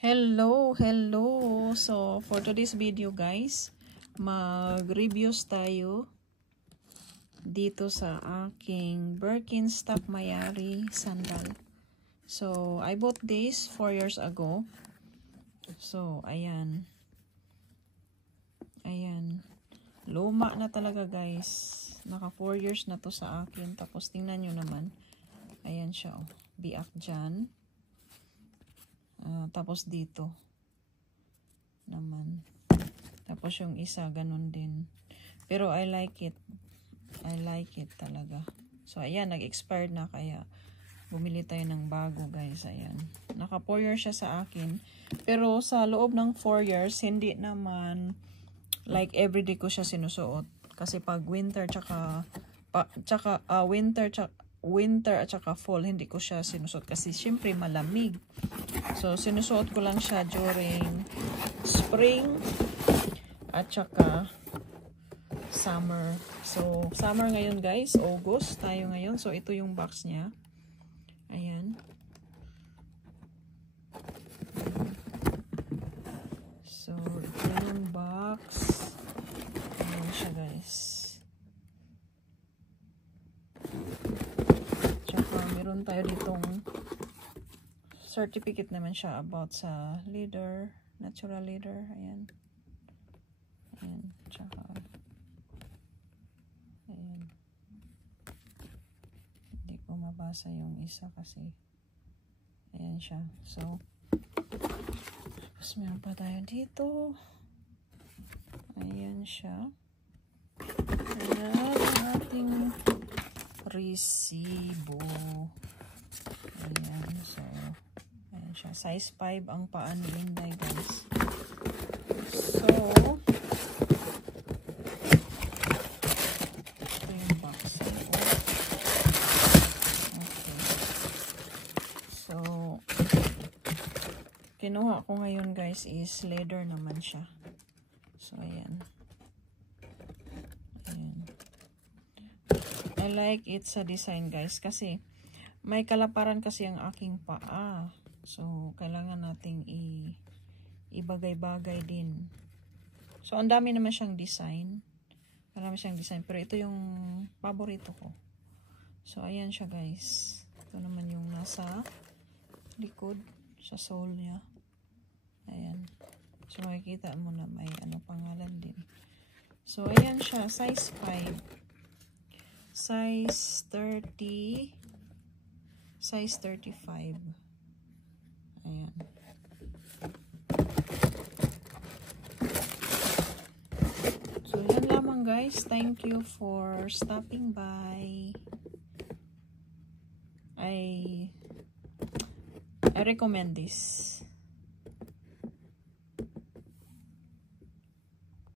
Hello. So for today's video guys, mag-reviews tayo dito sa aking Birkenstock Mayari sandal. So I bought this 4 years ago. So ayan. Luma na talaga guys. Naka 4 years na to sa akin. Tapos tingnan nyo naman. Ayan siya oh. Biak dyan. Tapos dito naman. Tapos yung isa ganun din. Pero I like it talaga. So ayan, nag-expired na kaya bumili tayo ng bago guys. Ayan. Naka 4 years siya sa akin. Pero sa loob ng 4 years, hindi naman like everyday ko siya sinusuot. Kasi pag winter at saka fall, hindi ko siya sinusuot kasi syempre malamig. So sinusuot ko lang siya during spring at saka summer. So summer ngayon guys, August tayo ngayon. So ito yung box niya. Ayan. So ito yung box. Ayan siya guys. Meron tayo ditong certificate naman siya about sa leather, natural leather. Ayan. Tsaka ayan. Hindi ko mabasa yung isa kasi ayan siya. So tapos meron pa tayo dito. Ayan siya. Ayan ang ating resibo. Ayan. So, ayan siya. Size 5 ang paa ni Inday, guys. So, ito yung box. Okay. So, kinuha ko ngayon, guys, is leather naman siya. So, ayan. I like it sa design guys kasi may kalaparan kasi ang aking paa. So kailangan nating ibagay-bagay din. So ang dami naman siyang design. Pero ito yung paborito ko. So ayan siya guys. Ito naman yung nasa likod sa sole niya. Ayan. So makikita mo na may pangalan din. So ayan siya, size 5. Size 30, size 35. Ayan. So, yan lamang guys. Thank you for stopping by. I recommend this.